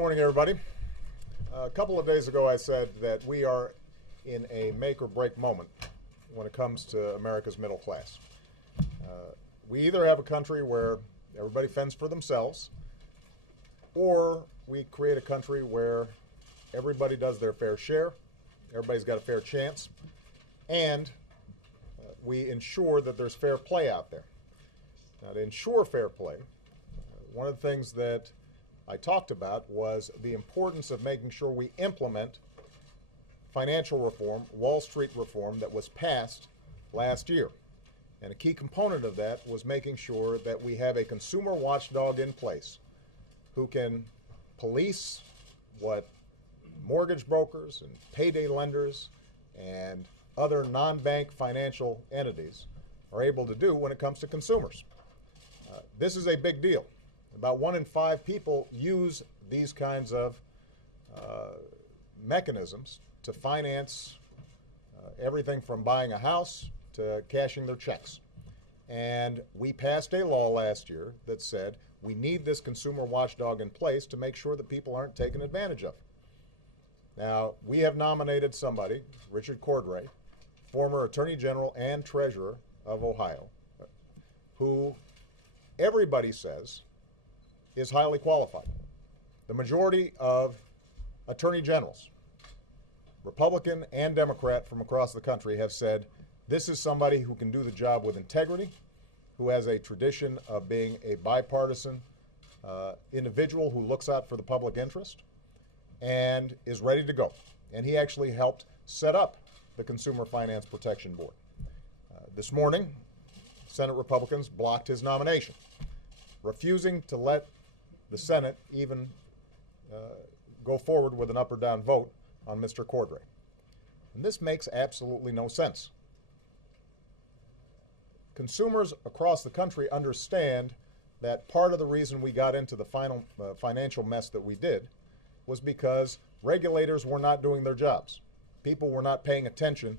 morning, everybody. A couple of days ago, I said that we are in a make or break moment when it comes to America's middle class. We either have a country where everybody fends for themselves, or we create a country where everybody does their fair share, everybody's got a fair chance, and we ensure that there's fair play out there. Now, to ensure fair play, one of the things that I talked about was the importance of making sure we implement financial reform, Wall Street reform that was passed last year. And a key component of that was making sure that we have a consumer watchdog in place who can police what mortgage brokers and payday lenders and other non-bank financial entities are able to do when it comes to consumers. This is a big deal. About 1 in 5 people use these kinds of mechanisms to finance everything from buying a house to cashing their checks. And we passed a law last year that said we need this consumer watchdog in place to make sure that people aren't taken advantage of. Now, we have nominated somebody, Richard Cordray, former Attorney General and Treasurer of Ohio, who everybody says is highly qualified. The majority of attorney generals, Republican and Democrat from across the country, have said this is somebody who can do the job with integrity, who has a tradition of being a bipartisan individual who looks out for the public interest and is ready to go. And he actually helped set up the Consumer Finance Protection Board. This morning, Senate Republicans blocked his nomination, refusing to let the Senate even go forward with an up or down vote on Mr. Cordray. And this makes absolutely no sense. Consumers across the country understand that part of the reason we got into the financial mess that we did was because regulators were not doing their jobs. People were not paying attention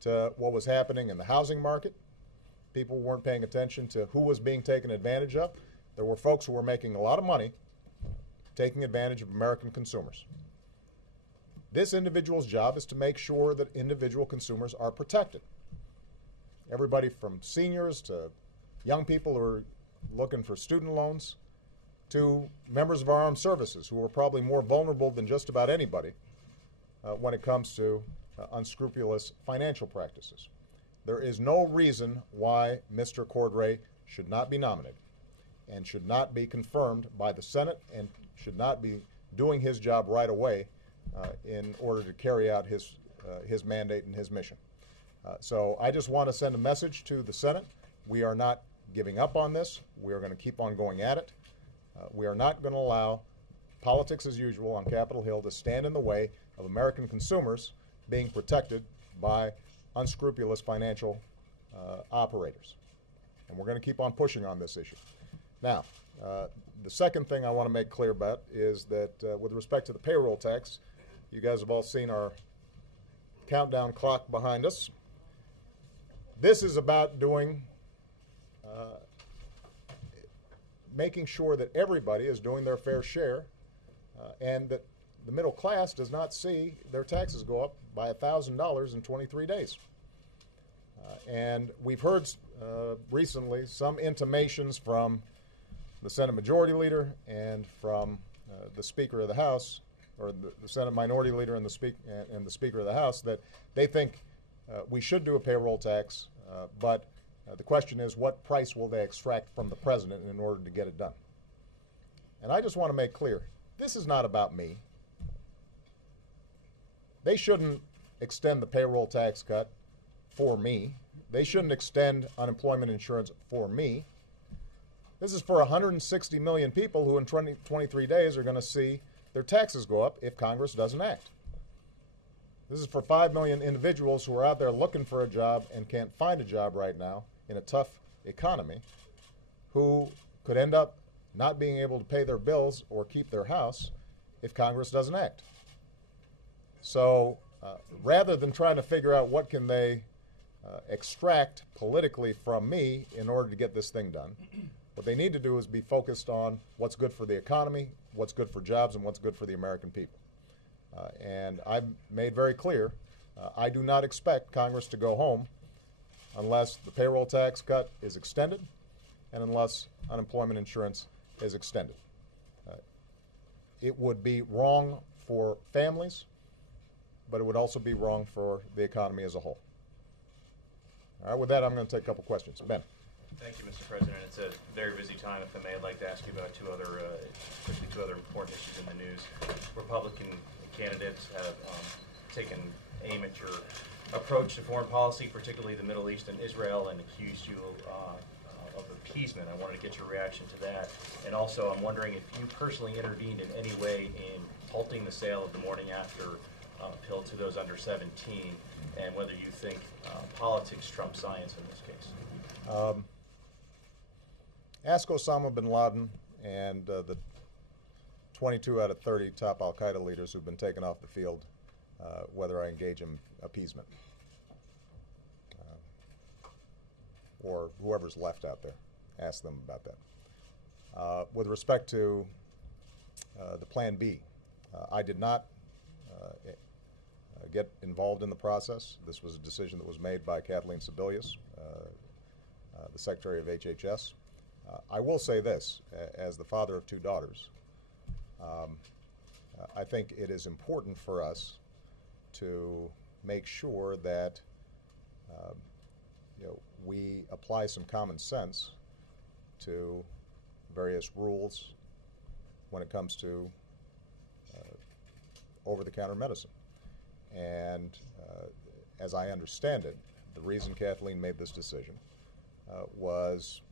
to what was happening in the housing market. People weren't paying attention to who was being taken advantage of. There were folks who were making a lot of money taking advantage of American consumers. This individual's job is to make sure that individual consumers are protected. Everybody from seniors to young people who are looking for student loans to members of our armed services who are probably more vulnerable than just about anybody when it comes to unscrupulous financial practices. There is no reason why Mr. Cordray should not be nominated and should not be confirmed by the Senate and should not be doing his job right away in order to carry out his mandate and his mission. So I just want to send a message to the Senate. We are not giving up on this. We are going to keep on going at it. We are not going to allow politics as usual on Capitol Hill to stand in the way of American consumers being protected by unscrupulous financial operators. And we're going to keep on pushing on this issue. Now, the second thing I want to make clear about is that with respect to the payroll tax, you guys have all seen our countdown clock behind us. This is about making sure that everybody is doing their fair share and that the middle class does not see their taxes go up by $1,000 in 23 days. And we've heard recently some intimations from the Senate Majority Leader and from the Speaker of the House, or the Senate Minority Leader and the Speaker of the House, that they think we should do a payroll tax, but the question is, what price will they extract from the president in order to get it done? And I just want to make clear, this is not about me. They shouldn't extend the payroll tax cut for me. They shouldn't extend unemployment insurance for me. This is for 160 million people who in 23 days are going to see their taxes go up if Congress doesn't act. This is for 5 million individuals who are out there looking for a job and can't find a job right now in a tough economy, who could end up not being able to pay their bills or keep their house if Congress doesn't act. So rather than trying to figure out what can they extract politically from me in order to get this thing done, What they need to do is be focused on what's good for the economy, what's good for jobs, and what's good for the American people. And I've made very clear, I do not expect Congress to go home unless the payroll tax cut is extended and unless unemployment insurance is extended. It would be wrong for families, but it would also be wrong for the economy as a whole. All right, with that, I'm going to take a couple questions. Ben. Thank you, Mr. President. It's a very busy time. If I may, I'd like to ask you about two other important issues in the news. Republican candidates have taken aim at your approach to foreign policy, particularly the Middle East and Israel, and accused you of appeasement. I wanted to get your reaction to that. And also, I'm wondering if you personally intervened in any way in halting the sale of the morning after pill to those under 17, and whether you think politics trumps science in this case. Ask Osama bin Laden and the 22 out of 30 top al-Qaeda leaders who've been taken off the field whether I engage in appeasement. Or whoever's left out there. Ask them about that. With respect to the Plan B, I did not get involved in the process. This was a decision that was made by Kathleen Sebelius, the Secretary of HHS. I will say this, as the father of two daughters, I think it is important for us to make sure that we apply some common sense to various rules when it comes to over-the-counter medicine. And as I understand it, the reason Kathleen made this decision was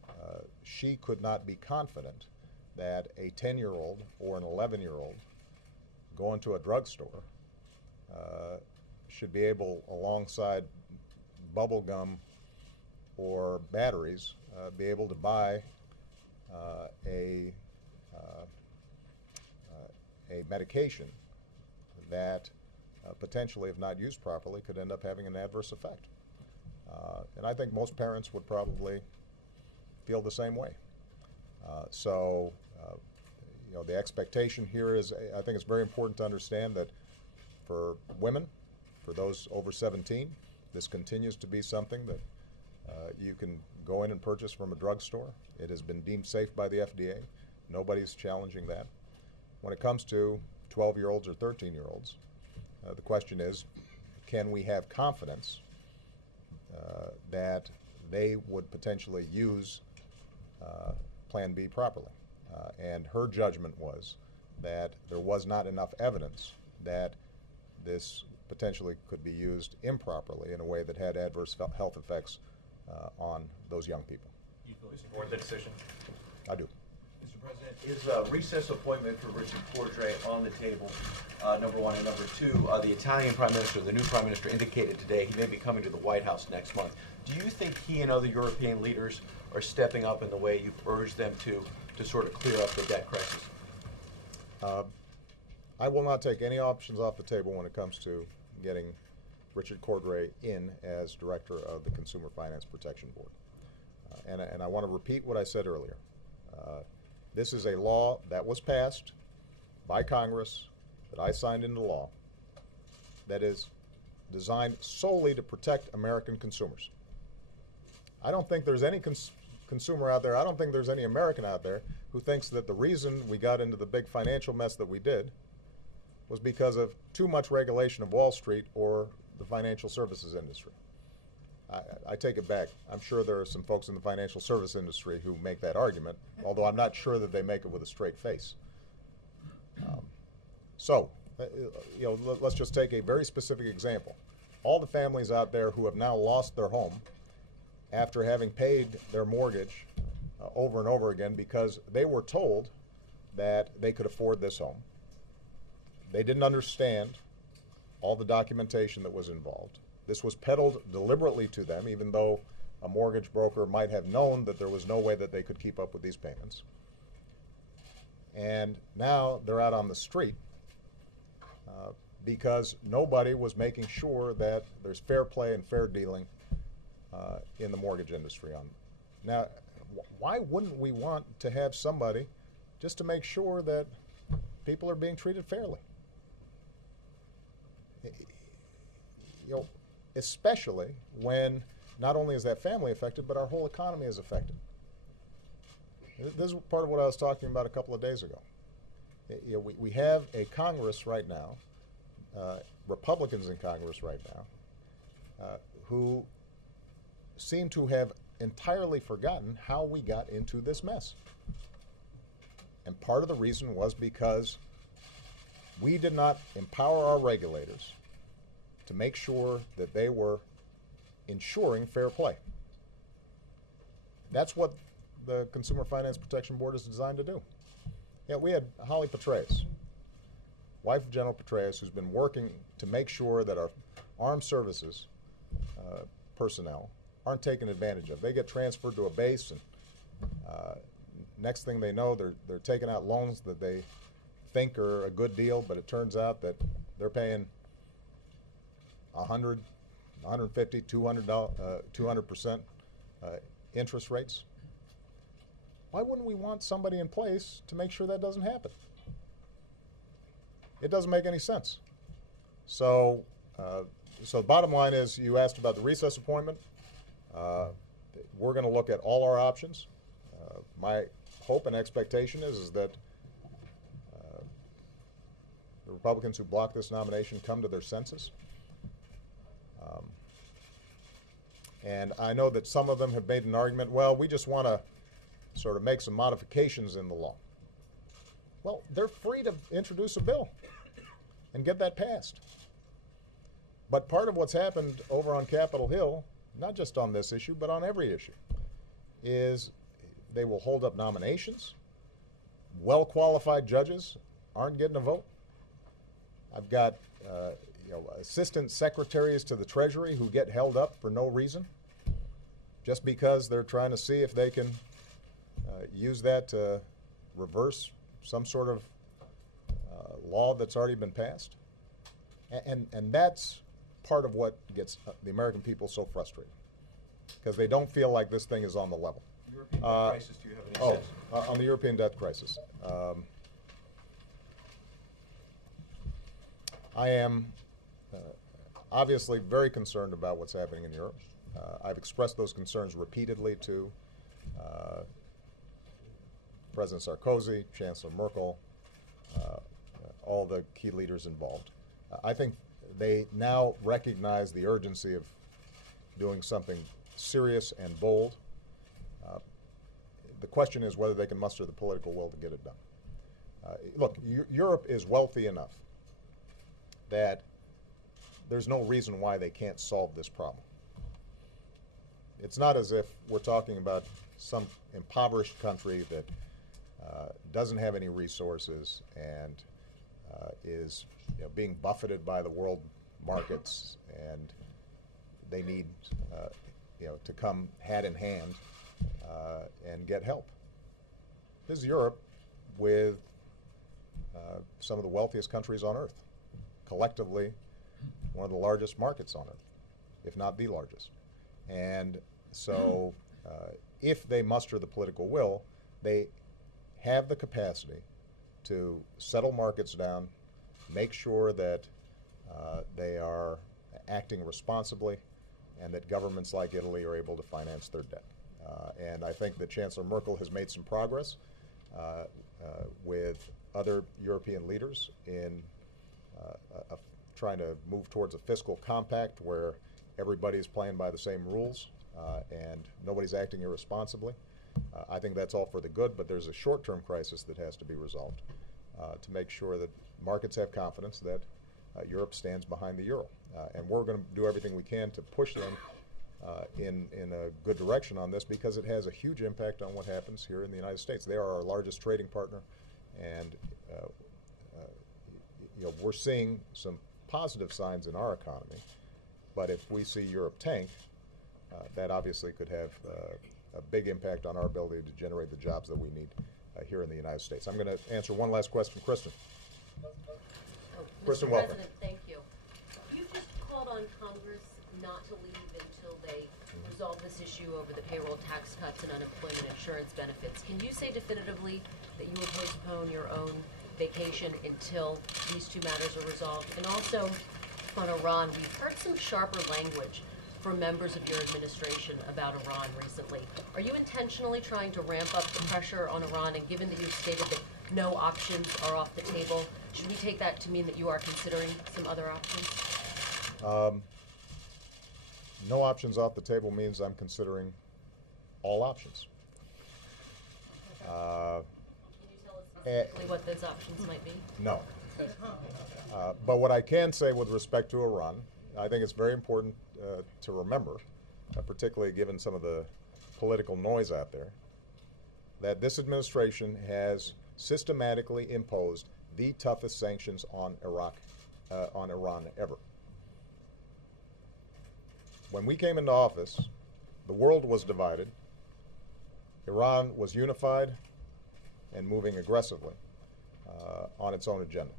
she could not be confident that a 10-year-old or an 11-year-old going to a drugstore should be able, alongside bubble gum or batteries, be able to buy a medication that potentially, if not used properly, could end up having an adverse effect. And I think most parents would probably feel the same way. The expectation here is, I think it's very important to understand that for women, for those over 17, this continues to be something that you can go in and purchase from a drugstore. It has been deemed safe by the FDA. Nobody's challenging that. When it comes to 12-year-olds or 13-year-olds, the question is, can we have confidence that they would potentially use Plan B properly? And her judgment was that there was not enough evidence that this potentially could be used improperly in a way that had adverse health effects on those young people. You fully support the decision? I do. Mr. President, is a recess appointment for Richard Cordray on the table, number one? And number two, the Italian Prime Minister, the new Prime Minister, indicated today he may be coming to the White House next month. Do you think he and other European leaders are stepping up in the way you've urged them to sort of clear up the debt crisis? I will not take any options off the table when it comes to getting Richard Cordray in as director of the Consumer Finance Protection Board. And I want to repeat what I said earlier. This is a law that was passed by Congress, that I signed into law, that is designed solely to protect American consumers. I don't think there's any consumer out there, I don't think there's any American out there who thinks that the reason we got into the big financial mess that we did was because of too much regulation of Wall Street or the financial services industry. I take it back. I'm sure there are some folks in the financial service industry who make that argument, although I'm not sure that they make it with a straight face. Let's just take a very specific example. All the families out there who have now lost their home after having paid their mortgage over and over again because they were told that they could afford this home. They didn't understand all the documentation that was involved. This was peddled deliberately to them, even though a mortgage broker might have known that there was no way that they could keep up with these payments. And now they're out on the street because nobody was making sure that there's fair play and fair dealing in the mortgage industry. Now, why wouldn't we want to have somebody just to make sure that people are being treated fairly? You know, especially when not only is that family affected, but our whole economy is affected. This is part of what I was talking about a couple of days ago. You know, we have a Congress right now, Republicans in Congress right now, who seem to have entirely forgotten how we got into this mess. And part of the reason was because we did not empower our regulators to make sure that they were ensuring fair play. That's what the Consumer Finance Protection Board is designed to do. Yeah, we had Holly Petraeus, wife of General Petraeus, who's been working to make sure that our armed services personnel aren't taken advantage of. They get transferred to a base, and next thing they know, they're taking out loans that they think are a good deal, but it turns out that they're paying 100, 150, 200% interest rates. Why wouldn't we want somebody in place to make sure that doesn't happen? It doesn't make any sense. So, so the bottom line is, you asked about the recess appointment. We're going to look at all our options. My hope and expectation is that the Republicans who blocked this nomination come to their senses. And I know that some of them have made an argument, well, we just want to sort of make some modifications in the law. Well, they're free to introduce a bill and get that passed. But part of what's happened over on Capitol Hill, not just on this issue, but on every issue, is they will hold up nominations. Well-qualified judges aren't getting a vote. I've got assistant secretaries to the Treasury who get held up for no reason, just because they're trying to see if they can use that to reverse some sort of law that's already been passed. And that's part of what gets the American people so frustrated, because they don't feel like this thing is on the level. European debt crisis, do you have any sense? On the European debt crisis. I am obviously very concerned about what's happening in Europe. I've expressed those concerns repeatedly to President Sarkozy, Chancellor Merkel, all the key leaders involved. I think they now recognize the urgency of doing something serious and bold. The question is whether they can muster the political will to get it done. Look, Europe is wealthy enough that there's no reason why they can't solve this problem. It's not as if we're talking about some impoverished country that doesn't have any resources and is being buffeted by the world markets, and they need to come hat in hand and get help. This is Europe with some of the wealthiest countries on earth, collectively one of the largest markets on earth, if not the largest. And so if they muster the political will, they have the capacity to settle markets down, make sure that they are acting responsibly, and that governments like Italy are able to finance their debt. And I think that Chancellor Merkel has made some progress with other European leaders in trying to move towards a fiscal compact where everybody's playing by the same rules and nobody's acting irresponsibly. I think that's all for the good, but there's a short-term crisis that has to be resolved to make sure that markets have confidence that Europe stands behind the euro. And we're going to do everything we can to push them in a good direction on this, because it has a huge impact on what happens here in the United States. They are our largest trading partner, and we're seeing some positive signs in our economy. But if we see Europe tank, that obviously could have a big impact on our ability to generate the jobs that we need here in the United States. I'm going to answer one last question. Kristen. Kristen, welcome. President, thank you. You just called on Congress not to leave until they resolve this issue over the payroll tax cuts and unemployment insurance benefits. Can you say definitively that you will postpone your own vacation until these two matters are resolved? And also, on Iran, we've heard some sharper language from members of your administration about Iran recently. Are you intentionally trying to ramp up the pressure on Iran? And given that you've stated that no options are off the table, should we take that to mean that you are considering some other options? No options off the table means I'm considering all options. Can you tell us specifically what those options might be? No. But what I can say with respect to Iran, I think it's very important to remember, particularly given some of the political noise out there, that this administration has systematically imposed the toughest sanctions on Iran ever. When we came into office, the world was divided. Iran was unified and moving aggressively on its own agenda.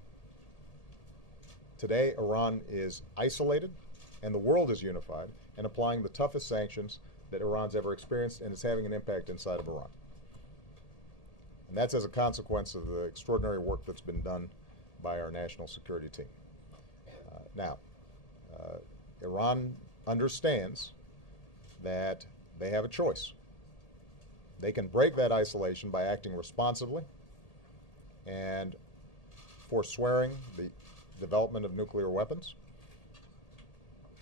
Today, Iran is isolated, and the world is unified and applying the toughest sanctions that Iran's ever experienced, and it's having an impact inside of Iran. And that's as a consequence of the extraordinary work that's been done by our national security team. Now, Iran understands that they have a choice. They can break that isolation by acting responsibly and forswearing the development of nuclear weapons,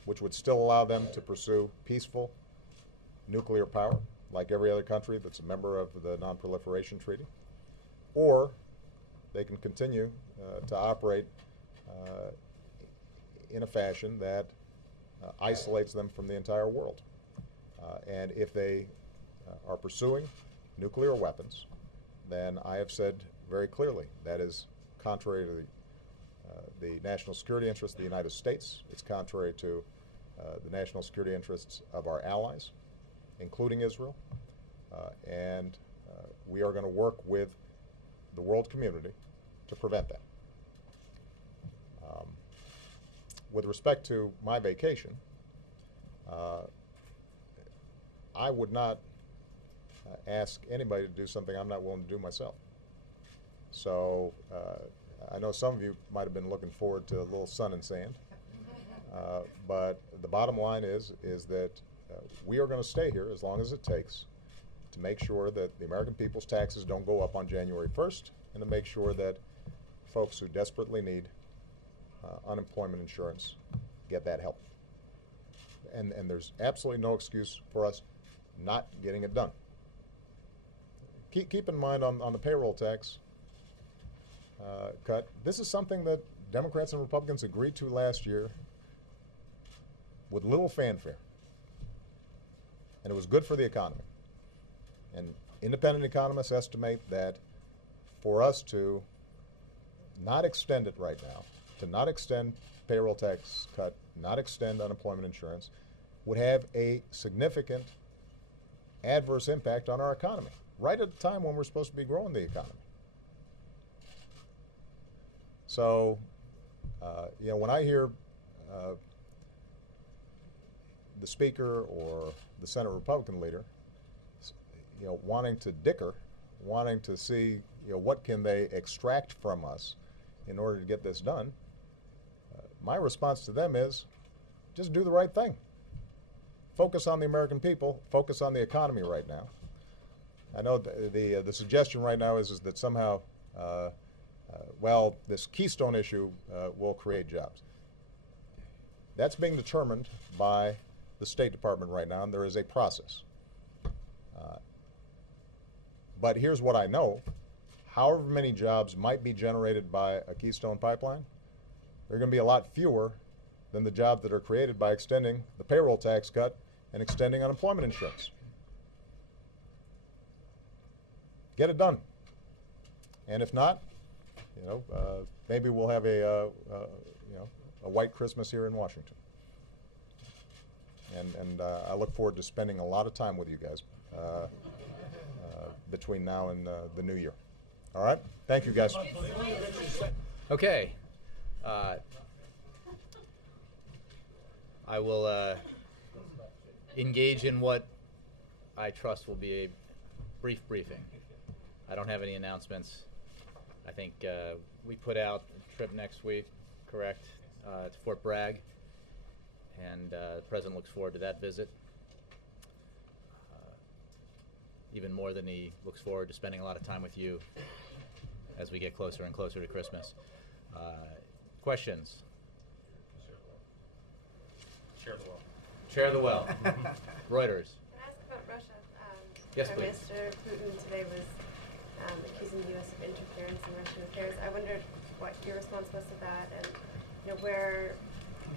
which would still allow them to pursue peaceful nuclear power like every other country that's a member of the Non-Proliferation Treaty, or they can continue to operate in a fashion that isolates them from the entire world. And if they are pursuing nuclear weapons, then I have said very clearly that is contrary to the national security interests of the United States. It's contrary to the national security interests of our allies, including Israel. And we are going to work with the world community to prevent that. With respect to my vacation, I would not ask anybody to do something I'm not willing to do myself. So I know some of you might have been looking forward to a little sun and sand, but the bottom line is that we are going to stay here as long as it takes to make sure that the American people's taxes don't go up on January 1st, and to make sure that folks who desperately need unemployment insurance get that help. And there's absolutely no excuse for us not getting it done. Keep in mind on the payroll tax cut, this is something that Democrats and Republicans agreed to last year with little fanfare. And it was good for the economy. And independent economists estimate that for us to not extend it right now, to not extend payroll tax cut, not extend unemployment insurance, would have a significant adverse impact on our economy, right at the time when we're supposed to be growing the economy. So, when I hear the Speaker or the Senate Republican leader, wanting to dicker, wanting to see, what can they extract from us in order to get this done, my response to them is, just do the right thing. Focus on the American people. Focus on the economy right now. I know the suggestion right now is that somehow, this Keystone issue will create jobs. That's being determined by the State Department right now, and there is a process. But here's what I know. However many jobs might be generated by a Keystone pipeline, there are going to be a lot fewer than the jobs that are created by extending the payroll tax cut and extending unemployment insurance. Get it done. And if not, maybe we'll have a white Christmas here in Washington. And I look forward to spending a lot of time with you guys between now and the new year. All right? Thank you, guys. Okay. I will engage in what I trust will be a brief briefing. I don't have any announcements. I think we put out a trip next week, correct, to Fort Bragg, and the President looks forward to that visit. Even more than he looks forward to spending a lot of time with you as we get closer and closer to Christmas. Questions? Share the wealth. Share the wealth. Reuters. Can I ask about Russia? Yes, Prime please. Minister Putin today was accusing the U.S. of interference in Russian affairs. I wondered what your response was to that, and where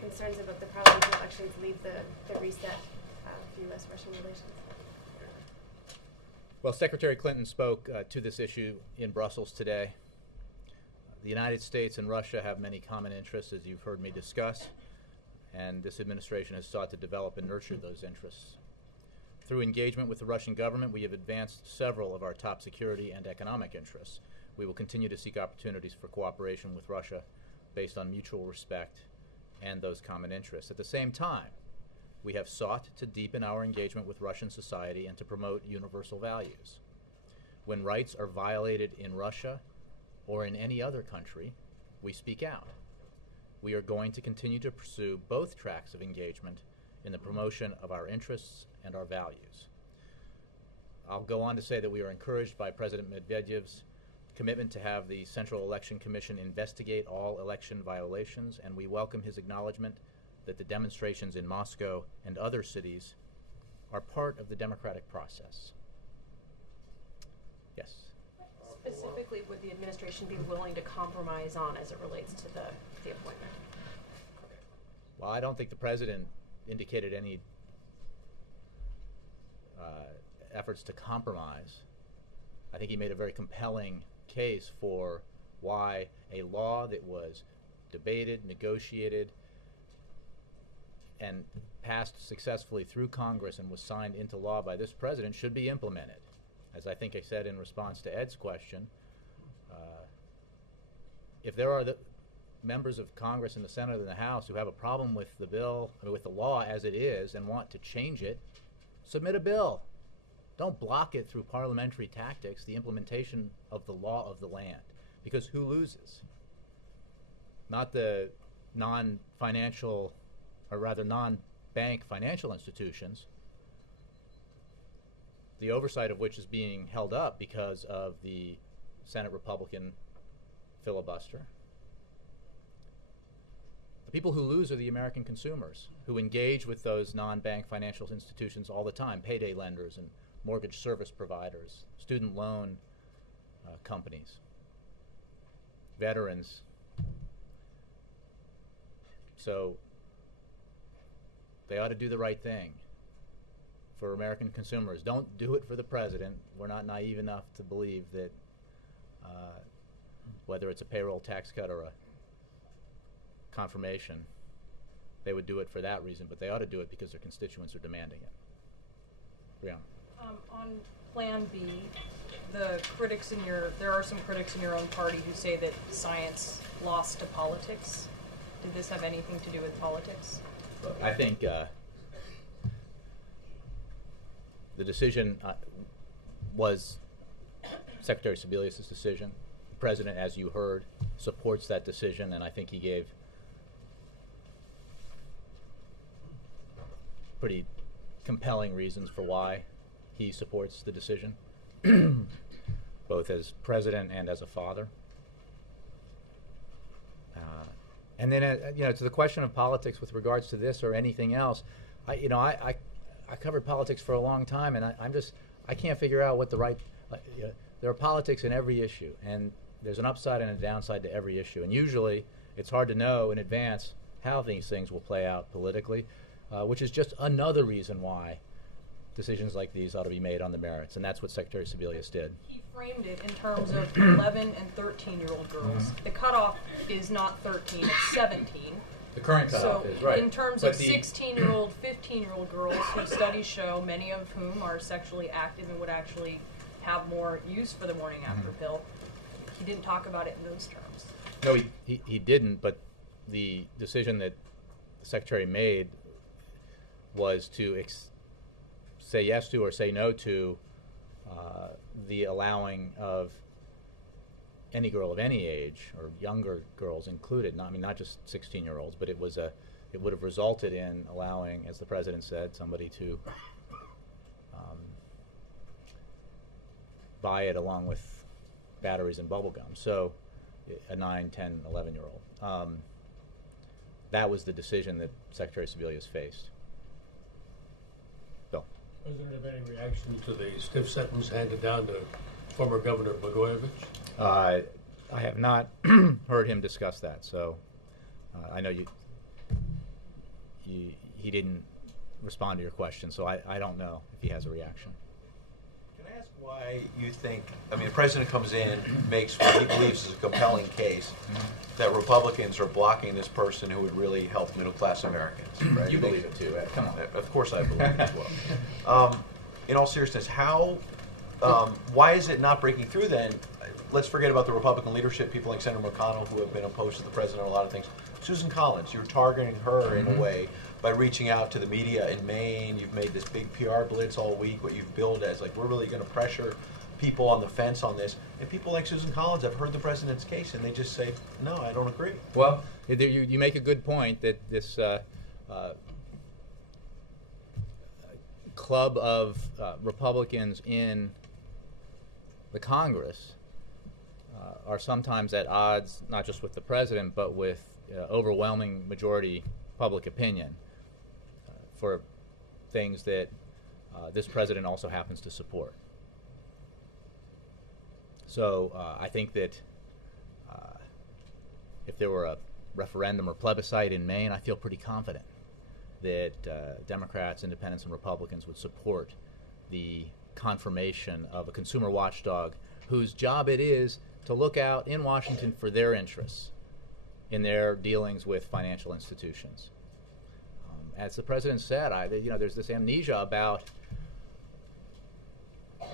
concerns about the parliamentary elections leave the reset of U.S.-Russian relations. Well, Secretary Clinton spoke to this issue in Brussels today. The United States and Russia have many common interests, as you've heard me discuss, and this administration has sought to develop and nurture those interests. Through engagement with the Russian government, we have advanced several of our top security and economic interests. We will continue to seek opportunities for cooperation with Russia based on mutual respect and those common interests. At the same time, we have sought to deepen our engagement with Russian society and to promote universal values. When rights are violated in Russia or in any other country, we speak out. We are going to continue to pursue both tracks of engagement in the promotion of our interests and our values. I'll go on to say that we are encouraged by President Medvedev's commitment to have the Central Election Commission investigate all election violations, and we welcome his acknowledgement that the demonstrations in Moscow and other cities are part of the democratic process. Yes? Specifically, would the administration be willing to compromise on as it relates to the appointment? Well, I don't think the President indicated any efforts to compromise. I think he made a very compelling case for why a law that was debated, negotiated, and passed successfully through Congress and was signed into law by this President should be implemented. As I think I said in response to Ed's question, if there are the members of Congress in the Senate and the House who have a problem with the bill, with the law as it is, and want to change it, submit a bill. Don't block it through parliamentary tactics, the implementation of the law of the land. Because who loses? Not the non-financial, or rather non-bank financial institutions, the oversight of which is being held up because of the Senate Republican filibuster. The people who lose are the American consumers, who engage with those non-bank financial institutions all the time, payday lenders and mortgage service providers, student loan companies, veterans. So they ought to do the right thing for American consumers. Don't do it for the President. We're not naive enough to believe that whether it's a payroll tax cut or a confirmation, they would do it for that reason, but they ought to do it because their constituents are demanding it. Brianna. On Plan B, there are some critics in your own party who say that science lost to politics. Did this have anything to do with politics? Look, I think the decision was Secretary Sebelius' decision. The President, as you heard, supports that decision, and I think he gave pretty compelling reasons for why he supports the decision, both as President and as a father. And then, to the question of politics with regards to this or anything else, I covered politics for a long time, and I can't figure out what the right. There are politics in every issue, and there's an upside and a downside to every issue, and usually it's hard to know in advance how these things will play out politically, which is just another reason why decisions like these ought to be made on the merits, and that's what Secretary Sebelius did. He framed it in terms of 11 and 13-year-old girls. Mm-hmm. The cutoff is not 13, it's 17. The current cutoff So is, right. in terms But of 16-year-old, 15-year-old girls who studies show, many of whom are sexually active and would actually have more use for the morning after pill, he didn't talk about it in those terms. No, he didn't, but the decision that the Secretary made was to say yes to or say no to the allowing of any girl of any age, or younger girls included, not just 16-year-olds, but it would have resulted in allowing, as the president said, somebody to buy it along with batteries and bubble gum. So a 9, 10, 11-year-old. That was the decision that Secretary Sebelius faced. Bill. President, have any reaction to the stiff sentence handed down to former Governor Blagojevich? I have not heard him discuss that, so I know he didn't respond to your question, so I don't know if he has a reaction. Can I ask why you think, the president comes in, makes what he believes is a compelling case that Republicans are blocking this person who would really help middle-class Americans, right? You believe it too, Ed. Come on. Of course I believe it as well. In all seriousness, why is it not breaking through then? Let's forget about the Republican leadership, people like Senator McConnell who have been opposed to the president on a lot of things. Susan Collins, you're targeting her in a way by reaching out to the media in Maine. You've made this big PR blitz all week, what you've billed as like, we're really going to pressure people on the fence on this. And people like Susan Collins have heard the president's case and they just say, no, I don't agree. Well, you make a good point that this club of Republicans in the Congress are sometimes at odds, not just with the president, but with overwhelming majority public opinion for things that this president also happens to support. So I think that if there were a referendum or plebiscite in Maine, I feel pretty confident that Democrats, Independents, and Republicans would support the confirmation of a consumer watchdog whose job it is to look out in Washington for their interests in their dealings with financial institutions. As the president said, there's this amnesia about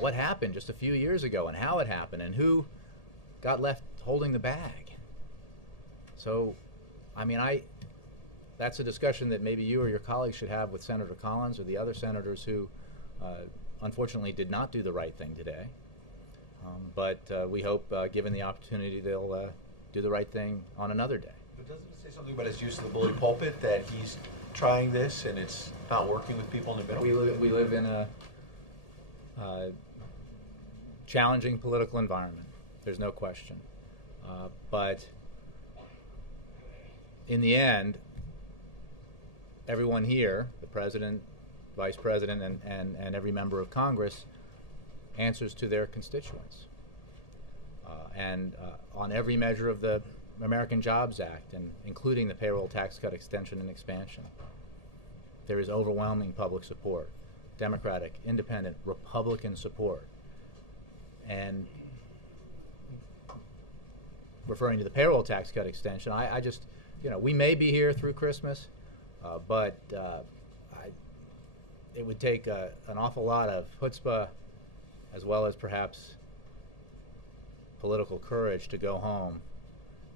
what happened just a few years ago and how it happened and who got left holding the bag. So, that's a discussion that maybe you or your colleagues should have with Senator Collins or the other senators who unfortunately did not do the right thing today. But we hope, given the opportunity, they'll do the right thing on another day. But doesn't it say something about his use of the bully pulpit, that he's trying this and it's not working with people in the middle? We live in a challenging political environment. There's no question. But in the end, everyone here, the president, vice president, and every member of Congress, answers to their constituents. And on every measure of the American Jobs Act, and including the payroll tax cut extension and expansion, there is overwhelming public support, Democratic, Independent, Republican support. And referring to the payroll tax cut extension, I just, we may be here through Christmas, but it would take an awful lot of chutzpah, as well as perhaps political courage, to go home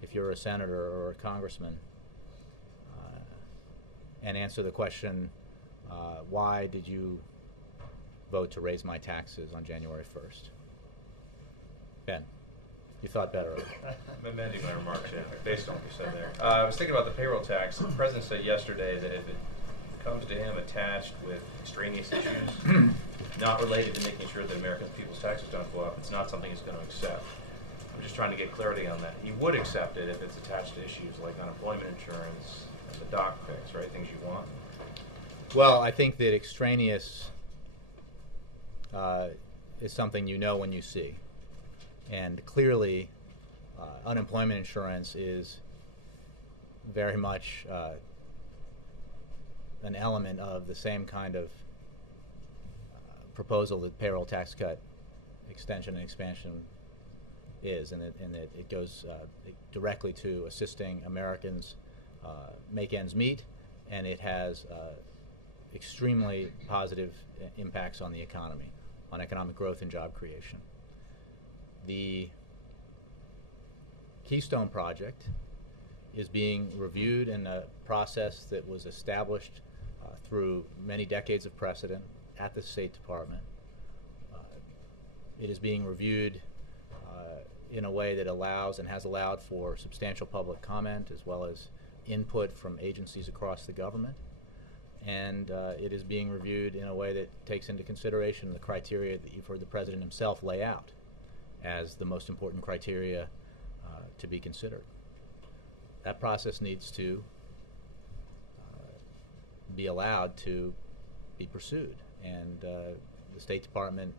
if you're a senator or a congressman and answer the question, why did you vote to raise my taxes on January 1st? Ben, you thought better of it. I'm amending my remarks, based on what you said there. I was thinking about the payroll tax. The president said yesterday that if it comes to him attached with extraneous issues not related to making sure that American people's taxes don't go up, it's not something he's going to accept. I'm just trying to get clarity on that. He would accept it if it's attached to issues like unemployment insurance and the doc fix, right? Things you want. Well, I think that extraneous is something you know when you see. And clearly, unemployment insurance is very much an element of the same kind of proposal that payroll tax cut extension and expansion is, and it goes directly to assisting Americans make ends meet, and it has extremely positive impacts on the economy, on economic growth and job creation. The Keystone Project is being reviewed in a process that was established through many decades of precedent at the State Department. It is being reviewed in a way that allows and has allowed for substantial public comment as well as input from agencies across the government. And it is being reviewed in a way that takes into consideration the criteria that you've heard the President himself lay out as the most important criteria to be considered. That process needs to be allowed to be pursued. And the State Department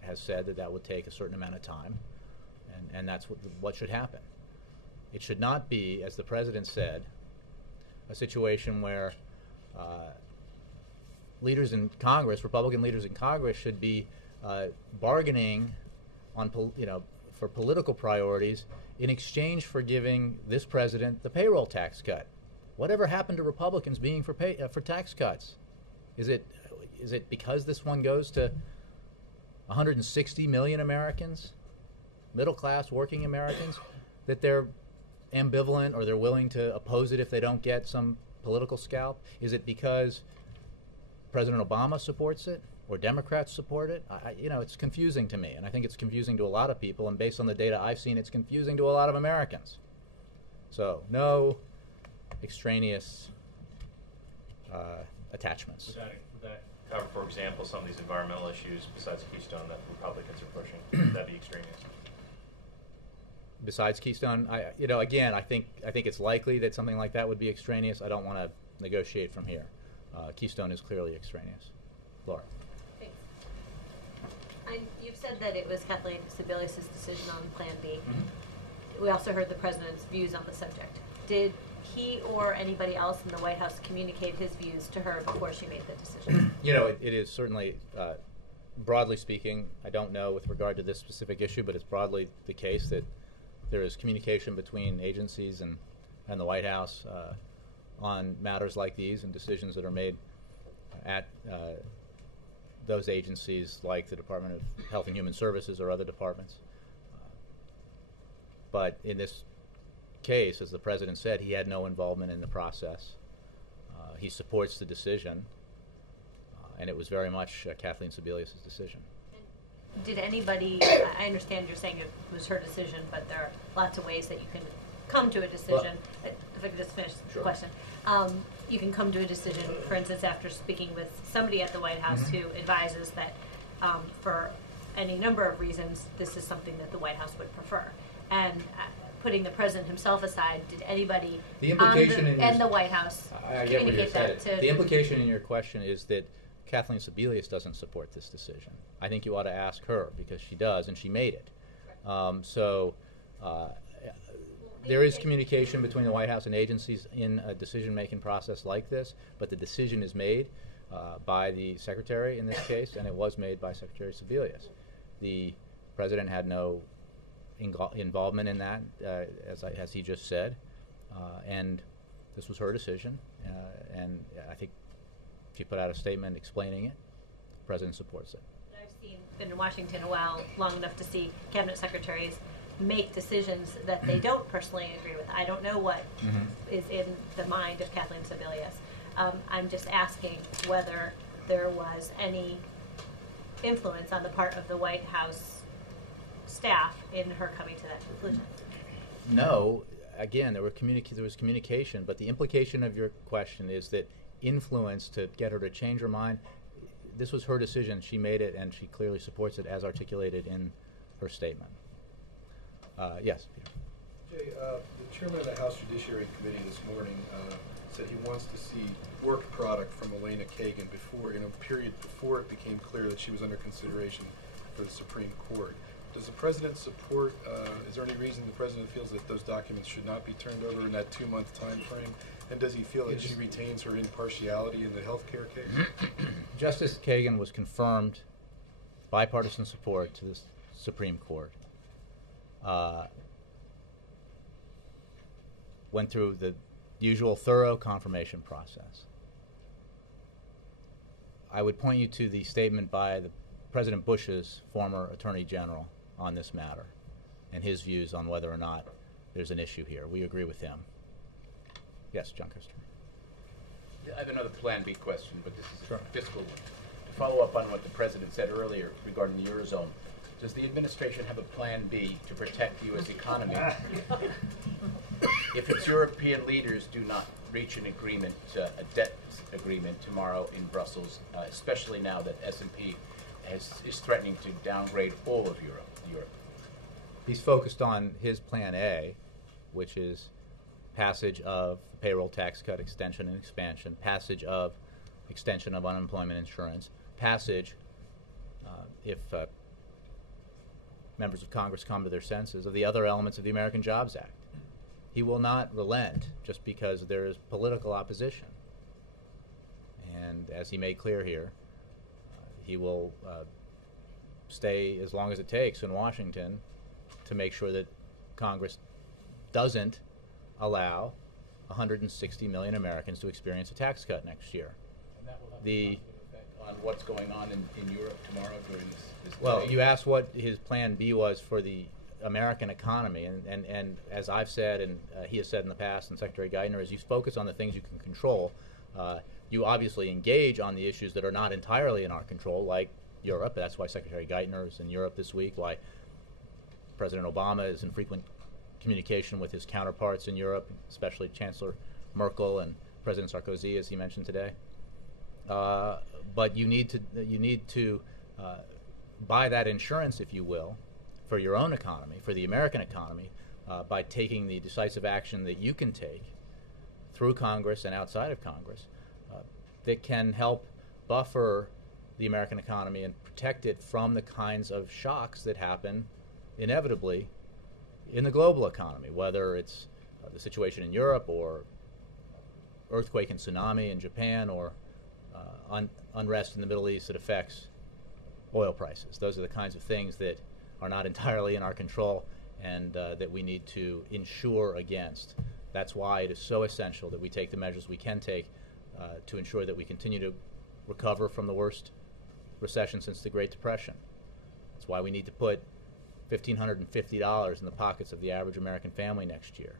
has said that that would take a certain amount of time, and that's what should happen. It should not be, as the President said, a situation where leaders in Congress, Republican leaders in Congress, should be bargaining on, for political priorities in exchange for giving this president the payroll tax cut. Whatever happened to Republicans being for tax cuts? Is it because this one goes to 160 million Americans, middle class working Americans, that they're ambivalent or they're willing to oppose it if they don't get some political scalp? Is it because President Obama supports it or Democrats support it? It's confusing to me, and I think it's confusing to a lot of people, and based on the data I've seen, it's confusing to a lot of Americans. So no extraneous attachments. Would that cover, for example, some of these environmental issues besides Keystone that Republicans are pushing? Would that be extraneous? Besides Keystone, again, I think it's likely that something like that would be extraneous. I don't want to negotiate from here. Keystone is clearly extraneous. Laura. Thanks. You've said that it was Kathleen Sebelius' decision on Plan B. Mm-hmm. We also heard the President's views on the subject. Did he or anybody else in the White House communicate his views to her before she made the decision? It is certainly, broadly speaking, I don't know with regard to this specific issue, but it's broadly the case that there is communication between agencies and the White House on matters like these and decisions that are made at those agencies like the Department of Health and Human Services or other departments. But in this case, as the President said, he had no involvement in the process. He supports the decision, and it was very much Kathleen Sebelius' decision. Did anybody, I understand you're saying it was her decision, but there are lots of ways that you can come to a decision. Well, if I could just finish the question. You can come to a decision, for instance, after speaking with somebody at the White House mm-hmm. who advises that for any number of reasons, this is something that the White House would prefer. And putting the President himself aside, did anybody and the White House communicate that to... The implication in your question is that Kathleen Sebelius doesn't support this decision. I think you ought to ask her, because she does, and she made it. There is communication between the White House and agencies in a decision-making process like this, but the decision is made by the Secretary in this case, and it was made by Secretary Sebelius. The President had no involvement in that, as he just said, and this was her decision, and I think she put out a statement explaining it. The President supports it. I've been in Washington a while, long enough to see cabinet secretaries make decisions that they don't personally agree with. I don't know what is in the mind of Kathleen Sebelius. I'm just asking whether there was any influence on the part of the White House staff in her coming to that conclusion. No. Again, there was communication, but the implication of your question is that influence to get her to change her mind. This was her decision. She made it, and she clearly supports it as articulated in her statement. Yes, Peter. Jay, the chairman of the House Judiciary Committee this morning said he wants to see work product from Elena Kagan in a period before it became clear that she was under consideration for the Supreme Court. Does the President support, is there any reason the President feels that those documents should not be turned over in that 2-month time frame? And does he feel that she retains her impartiality in the health care case? Justice Kagan was confirmed bipartisan support to the Supreme Court. Went through the usual thorough confirmation process. I would point you to the statement by President Bush's former Attorney General on this matter and his views on whether or not there's an issue here. We agree with him. Yes, John Christopher. I have another Plan B question, but this is a fiscal one. follow up on what the President said earlier regarding the Eurozone. Does the administration have a plan B to protect the U.S. economy if its European leaders do not reach an agreement, a debt agreement tomorrow in Brussels, especially now that S&P is threatening to downgrade all of Europe? He's focused on his plan A, which is passage of payroll tax cut extension and expansion, passage of extension of unemployment insurance, passage, if members of Congress come to their senses, of the other elements of the American Jobs Act. He will not relent just because there is political opposition. And as he made clear here, he will stay as long as it takes in Washington to make sure that Congress doesn't allow 160 million Americans to experience a tax cut next year. And that will have a positive effect on what's going on in Europe tomorrow during this Well, day. you asked what his plan B was for the American economy, and as I've said, and he has said in the past, and Secretary Geithner, is you focus on the things you can control. You obviously engage on the issues that are not entirely in our control, like Europe. That's why Secretary Geithner is in Europe this week, why President Obama is in frequent communication with his counterparts in Europe, especially Chancellor Merkel and President Sarkozy, as he mentioned today. But you need to buy that insurance, if you will, for your own economy, for the American economy, by taking the decisive action that you can take through Congress and outside of Congress that can help buffer the American economy and protect it from the kinds of shocks that happen inevitably in the global economy, whether it's the situation in Europe or earthquake and tsunami in Japan or unrest in the Middle East that affects oil prices. Those are the kinds of things that are not entirely in our control and that we need to insure against. That's why it is so essential that we take the measures we can take to ensure that we continue to recover from the worst recession since the Great Depression. That's why we need to put $1,550 in the pockets of the average American family next year,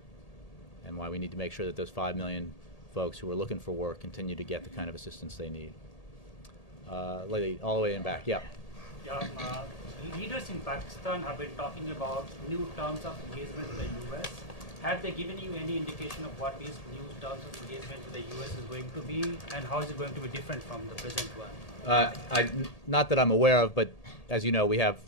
and why we need to make sure that those 5 million folks who are looking for work continue to get the kind of assistance they need. Lady, all the way in back, yeah. Yeah, leaders in Pakistan have been talking about new terms of engagement with the U.S. Have they given you any indication of what these new terms of engagement with the U.S. is going to be, and how is it going to be different from the present one? Not that I'm aware of, but as you know, we have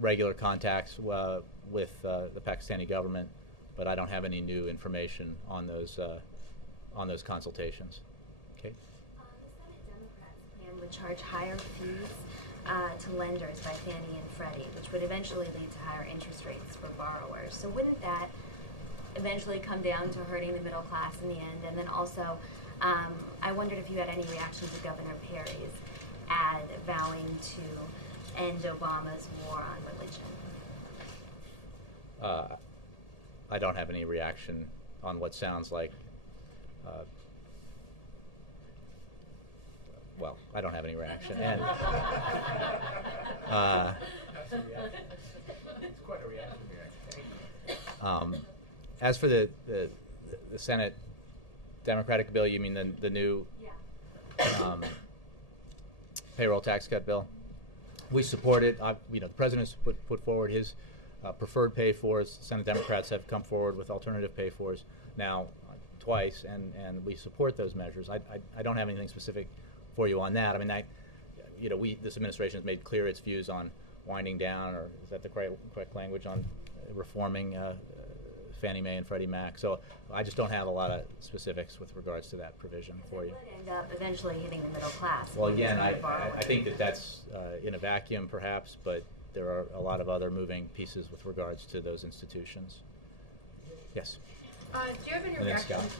regular contacts with the Pakistani government, but I don't have any new information on those consultations. Okay. The Senate Democrats' plan would charge higher fees to lenders by Fannie and Freddie, which would eventually lead to higher interest rates for borrowers. So wouldn't that eventually come down to hurting the middle class in the end? And then also, I wondered if you had any reaction to Governor Perry's ad vowing to end Obama's war on religion. I don't have any reaction on what sounds like well, I don't have any reaction. And It's quite a reaction here. as for the Senate Democratic bill, you mean the new payroll tax cut bill? We support it. The president's put forward his preferred pay fors. Senate Democrats have come forward with alternative pay fors now twice, and we support those measures. I don't have anything specific for you on that. I mean, this administration has made clear its views on winding down, or is that the correct language, on reforming Fannie Mae and Freddie Mac. So I just don't have a lot of specifics with regards to that provision for you. It would end up eventually hitting the middle class. Well, again, I think that's in a vacuum, perhaps, but there are a lot of other moving pieces with regards to those institutions. Yes. Do you have any And then reaction? Scott.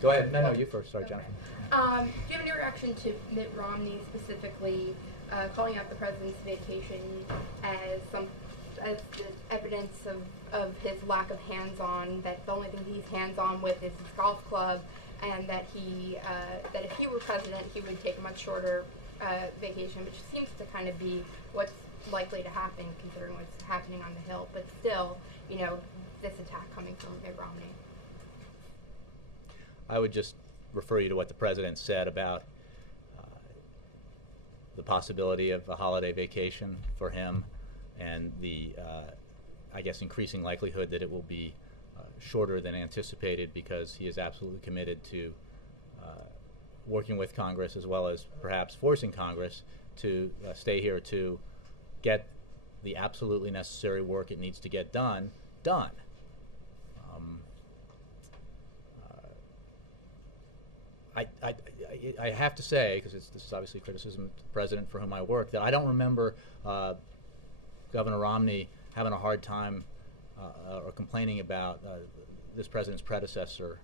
Go ahead. No, you first. Sorry, Jennifer. Do you have any reaction to Mitt Romney specifically calling out the president's vacation as the evidence of his lack of hands-on? That the only thing he's hands-on with is his golf club, and that that if he were president, he would take a much shorter vacation, which seems to kind of be what's likely to happen considering what's happening on the Hill. But still, this attack coming from Mitt Romney. I would just refer you to what the president said about the possibility of a holiday vacation for him, and the, I guess, increasing likelihood that it will be shorter than anticipated, because he is absolutely committed to working with Congress, as well as perhaps forcing Congress to stay here to get the absolutely necessary work it needs to get done. I have to say, because this is obviously criticism of the president for whom I work, that I don't remember Governor Romney having a hard time or complaining about this president's predecessor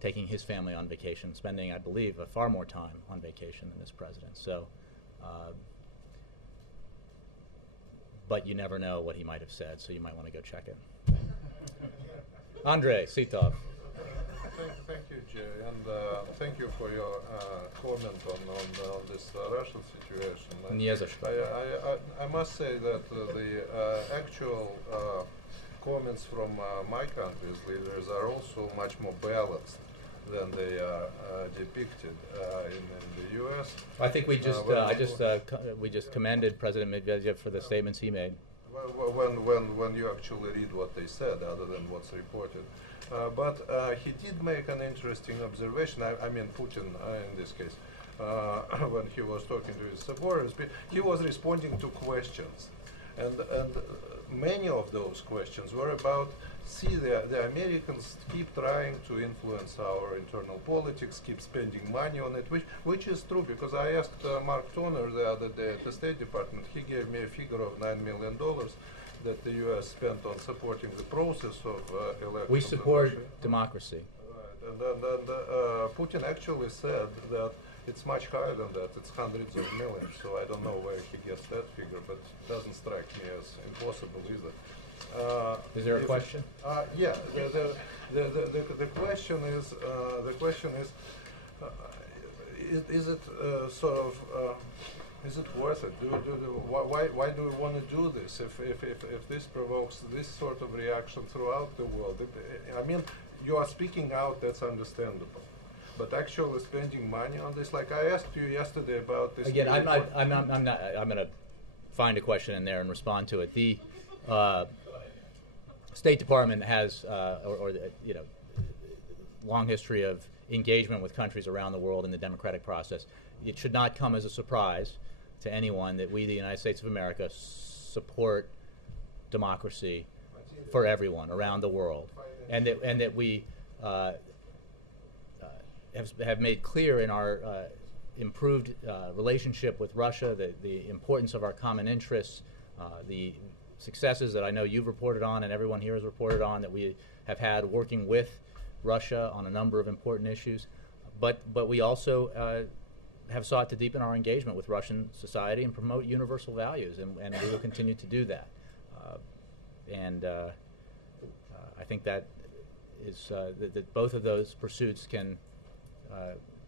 taking his family on vacation, spending, I believe, far more time on vacation than this president. So, but you never know what he might have said, so you might want to go check it. Andrei Sitov. Thank you, Jerry, and thank you for your comment on this Russian situation. I must say that the actual comments from my country's leaders are also much more balanced than they are depicted in the U.S. I think we just we just commended President Medvedev for the statements he made. When you actually read what they said, other than what's reported. But he did make an interesting observation. I mean, Putin in this case, when he was talking to his supporters, he was responding to questions, and many of those questions were about, see, the Americans keep trying to influence our internal politics, keep spending money on it, which is true, because I asked Mark Toner the other day at the State Department. He gave me a figure of $9 million that the U.S. spent on supporting the process of elections. We support democracy. Right, and Putin actually said that it's much higher than that. It's hundreds of millions. So I don't know where he gets that figure, but it doesn't strike me as impossible either. Is there a question? Yeah. The question is is it sort of is it worth it? Why do we want to do this if this provokes this sort of reaction throughout the world? I mean, you are speaking out, that's understandable. But actually spending money on this, like I asked you yesterday about this. Again, I'm not. I'm going to find a question in there and respond to it. The State Department has, long history of engagement with countries around the world in the democratic process. It should not come as a surprise to anyone that we, the United States of America, support democracy for everyone around the world, and that we have made clear in our improved relationship with Russia the importance of our common interests, the successes that I know you've reported on and everyone here has reported on that we have had working with Russia on a number of important issues, but we also have sought to deepen our engagement with Russian society and promote universal values, and we will continue to do that. I think that is that both of those pursuits can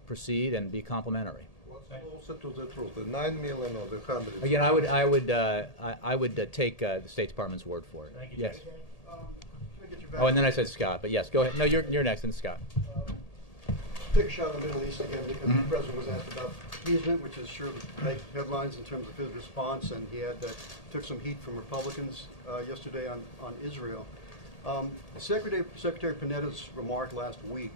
proceed and be complementary. What's closer to the truth, the 9 million or the 100? Again, I would take the State Department's word for it. Thank you, yes. Jay. Oh, and then I said Scott, but yes, go ahead. No, you're next, and Scott. Take a shot at the Middle East again, because the president was asked about appeasement, which is sure to make headlines in terms of his response, and he had took some heat from Republicans yesterday on Israel. Secretary Panetta's remark last week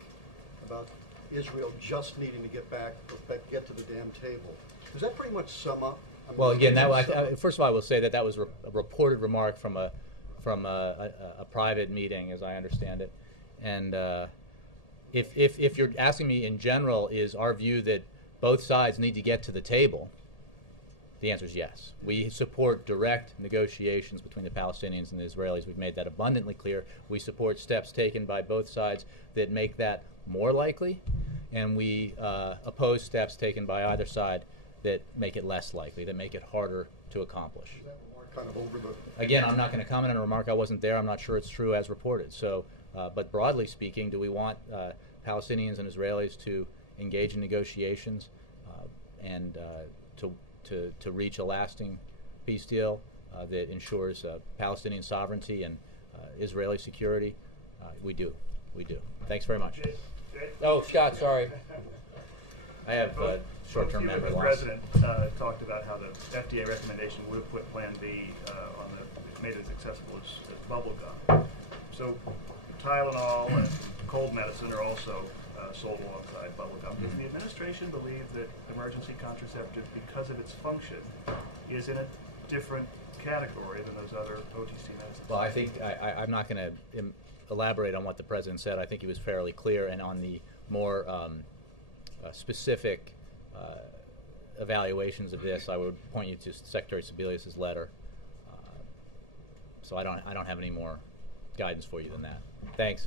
about Israel just needing to get to the damn table. Does that pretty much sum up? I mean, well, again, first of all, I will say that was a reported remark from a private meeting, as I understand it, and if you're asking me in general, is our view that both sides need to get to the table? The answer is yes. We support direct negotiations between the Palestinians and the Israelis. We've made that abundantly clear. We support steps taken by both sides that make that more likely, and we oppose steps taken by either side that make it less likely, that make it harder to accomplish. Is that remark kind of over the... Again, I'm not going to comment on a remark. I wasn't there. I'm not sure it's true as reported. So, but broadly speaking, do we want Palestinians and Israelis to engage in negotiations and to reach a lasting peace deal that ensures Palestinian sovereignty and Israeli security? We do. Thanks very much. Oh, Scott, sorry. I have short-term memory The loss. president talked about how the FDA recommendation would have put Plan B on made it as accessible as bubble gum. So Tylenol and cold medicine are also sold alongside bubble gum. Does the administration believe that emergency contraceptive, because of its function, is in a different category than those other OTC medicines? Well, I think I'm not going to elaborate on what the president said. I think he was fairly clear, and on the more specific evaluations of this, I would point you to Secretary Sebelius's letter. So I don't have any more guidance for you than that. Thanks.